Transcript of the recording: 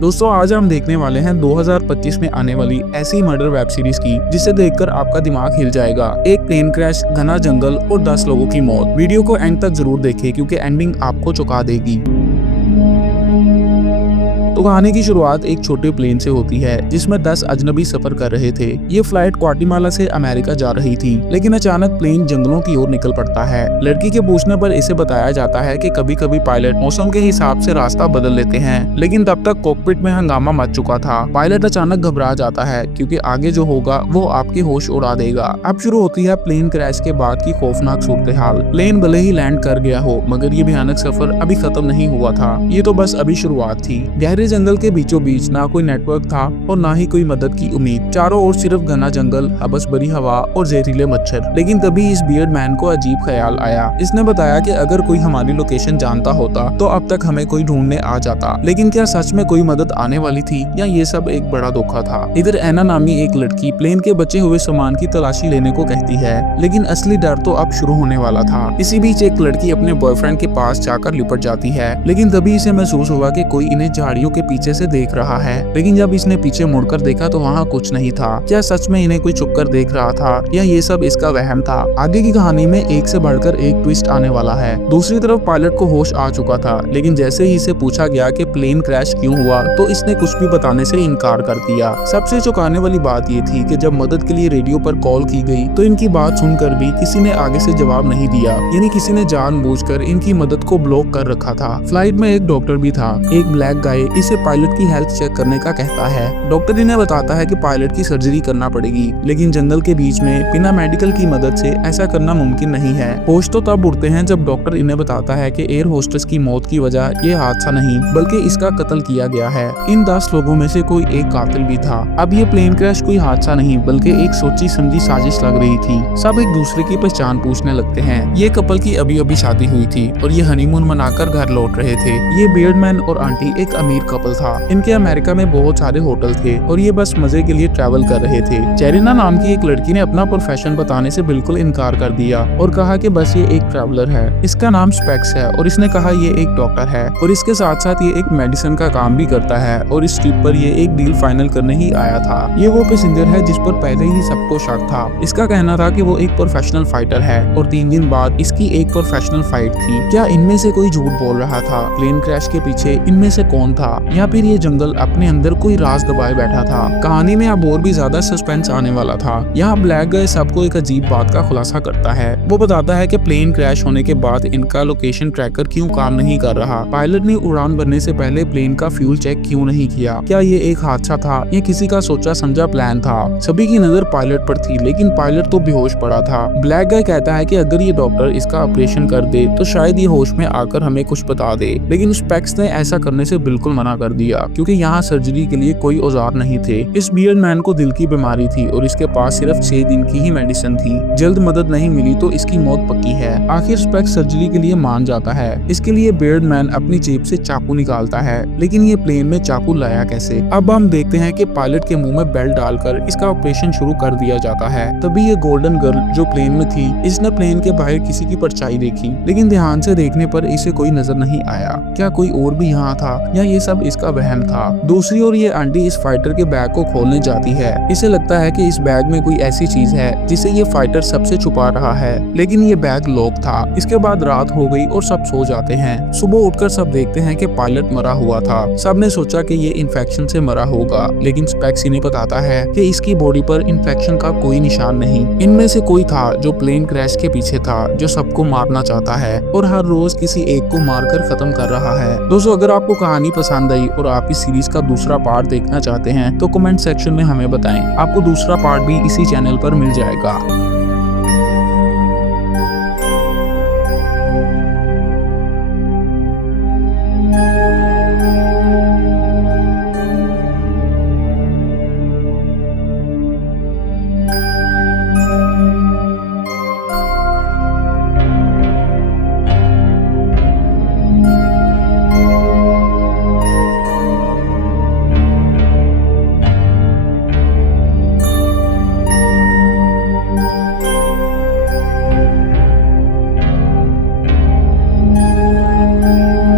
दोस्तों आज हम देखने वाले हैं 2025 में आने वाली ऐसी मर्डर वेब सीरीज की जिसे देखकर आपका दिमाग हिल जाएगा। एक प्लेन क्रैश, घना जंगल और 10 लोगों की मौत। वीडियो को एंड तक जरूर देखें क्योंकि एंडिंग आपको चौंका देगी। तो कहानी की शुरुआत एक छोटे प्लेन से होती है जिसमें 10 अजनबी सफर कर रहे थे। ये फ्लाइट ग्वाटेमाला से अमेरिका जा रही थी, लेकिन अचानक प्लेन जंगलों की ओर निकल पड़ता है। लड़की के पूछने पर इसे बताया जाता है कि कभी कभी पायलट मौसम के हिसाब से रास्ता बदल लेते हैं, लेकिन तब तक कॉकपिट में हंगामा मच चुका था। पायलट अचानक घबरा जाता है क्योंकि आगे जो होगा वो आपके होश उड़ा देगा। अब शुरू होती है प्लेन क्रैश के बाद की खौफनाक सूरत हाल। प्लेन भले ही लैंड कर गया हो, मगर ये भयानक सफर अभी खत्म नहीं हुआ था। ये तो बस अभी शुरुआत थी। गहरे जंगल के बीचों बीच ना कोई नेटवर्क था और ना ही कोई मदद की उम्मीद। चारों ओर सिर्फ घना जंगल, हबस भरी हवा और जहरीले मच्छर। लेकिन तभी इस बियर्ड मैन को अजीब ख्याल आया। इसने बताया कि अगर कोई हमारी लोकेशन जानता होता तो अब तक हमें कोई ढूंढने आ जाता। लेकिन क्या सच में कोई मदद आने वाली थी या ये सब एक बड़ा धोखा था? इधर एना नामी एक लड़की प्लेन के बचे हुए सामान की तलाशी लेने को कहती है, लेकिन असली डर तो अब शुरू होने वाला था। इसी बीच एक लड़की अपने बॉयफ्रेंड के पास जाकर लिपट जाती है, लेकिन तभी इसे महसूस हुआ कि कोई इन्हें झाड़ियों के पीछे से देख रहा है। लेकिन जब इसने पीछे मुड़कर देखा तो वहाँ कुछ नहीं था। क्या सच में इन्हें कोई छुपकर देख रहा था या ये सब इसका वहम था? आगे की कहानी में एक से बढ़कर एक ट्विस्ट आने वाला है। दूसरी तरफ पायलट को होश आ चुका था, लेकिन जैसे ही इसे पूछा गया कि प्लेन क्रैश क्यों हुआ तो इसने कुछ भी बताने से इनकार कर दिया। सबसे चौंकाने वाली बात ये थी कि जब मदद के लिए रेडियो पर कॉल की गई तो इनकी बात सुनकर भी किसी ने आगे से जवाब नहीं दिया। यानी किसी ने जानबूझकर इनकी मदद को ब्लॉक कर रखा था। फ्लाइट में एक डॉक्टर भी था। एक ब्लैक गाय इसे पायलट की हेल्थ चेक करने का कहता है। डॉक्टर इन्हें बताता है कि पायलट की सर्जरी करना पड़ेगी, लेकिन जंगल के बीच में बिना मेडिकल की मदद से ऐसा करना मुमकिन नहीं है। होश तो तब उड़ते हैं जब डॉक्टर इन्हें बताता है कि एयर होस्टेस की मौत की वजह ये हादसा नहीं बल्कि इसका कत्ल किया गया है। इन 10 लोगों में से कोई एक कातिल भी था। अब ये प्लेन क्रैश कोई हादसा नहीं बल्कि एक सोची समझी साजिश लग रही थी। सब एक दूसरे की पहचान पूछने लगते हैं। ये कपल की अभी अभी शादी हुई थी और ये हनीमून मनाकर घर लौट रहे थे। ये बियर्ड मैन और आंटी एक अमीर कपल था। इनके अमेरिका में बहुत सारे होटल थे और ये बस मजे के लिए ट्रैवल कर रहे थे। जेरिना नाम की एक लड़की ने अपना प्रोफेशन बताने से बिल्कुल इनकार कर दिया और कहा कि बस ये एक ट्रैवलर है। इसका नाम स्पेक्स है और इसने कहा ये एक डॉक्टर है और इसके साथ साथ ये एक मेडिसिन का काम भी करता है और इस ट्रिप पर ये एक डील फाइनल करने ही आया था। ये वो पैसेंजर है जिस पर पहले ही सबको शक था। इसका कहना था कि वो एक प्रोफेशनल फाइटर है और 3 दिन बाद इसकी एक प्रोफेशनल फाइट थी। क्या इनमें से कोई झूठ बोल रहा था? प्लेन क्रैश के पीछे इनमें से कौन था? या फिर ये जंगल अपने अंदर कोई राज दबाए बैठा था? कहानी में अब और भी ज्यादा सस्पेंस आने वाला था। यहाँ ब्लैक गाय सबको एक अजीब बात का खुलासा करता है। वो बताता है कि प्लेन क्रैश होने के बाद इनका लोकेशन ट्रैकर क्यों काम नहीं कर रहा। पायलट ने उड़ान भरने से पहले प्लेन का फ्यूल चेक क्यों नहीं किया? क्या ये एक हादसा था या किसी का सोचा समझा प्लान था? सभी की नजर पायलट पर थी, लेकिन पायलट तो बेहोश पड़ा था। ब्लैक गाय कहता है कि अगर ये डॉक्टर इसका ऑपरेशन कर दे तो शायद ये होश में आकर हमें कुछ बता दे, लेकिन स्पेक्स ने ऐसा करने से बिल्कुल मना कर दिया क्योंकि यहाँ सर्जरी के लिए कोई औजार नहीं थे। इस बियर्ड मैन को दिल की बीमारी थी और इसके पास सिर्फ 6 दिन की ही मेडिसिन थी। जल्द मदद नहीं मिली तो इसकी मौत पक्की है। आखिर स्पेक्स सर्जरी के लिए मान जाता है। इसके लिए बियर्ड मैन अपनी जेब से चाकू निकालता है, लेकिन ये प्लेन में चाकू लाया कैसे? अब हम देखते हैं कि पायलट के मुंह में बेल्ट डालकर इसका ऑपरेशन शुरू कर दिया जाता है। तभी ये गोल्डन गर्ल जो प्लेन में थी, इसने प्लेन के बाहर किसी की परछाई देखी, लेकिन ध्यान से देखने पर इसे कोई नजर नहीं आया। क्या कोई और भी यहाँ था या ये सब इसका वहम था? दूसरी ओर ये आंटी इस फाइटर के बैग को खोलने जाती है। इसे लगता है कि इस बैग में कोई ऐसी चीज है जिसे ये फाइटर सबसे छुपा रहा है, लेकिन ये बैग लॉक था। इसके बाद रात हो गई और सब सो जाते हैं। सुबह उठकर सब देखते हैं कि पायलट मरा हुआ था। सब ने सोचा कि ये इन्फेक्शन से मरा होगा, लेकिन स्पेक्स इन्हें बताता है कि इसकी बॉडी पर इन्फेक्शन का कोई निशान नहीं। इनमें से कोई था जो प्लेन क्रैश के पीछे था, जो सबको मारना चाहता है और हर रोज किसी एक को मारकर खत्म कर रहा है। दोस्तों अगर आपको कहानी पसंद आई और आप इस सीरीज का दूसरा पार्ट देखना चाहते हैं तो कमेंट सेक्शन में हमें बताएं। आपको दूसरा पार्ट भी इसी चैनल पर मिल जाएगा।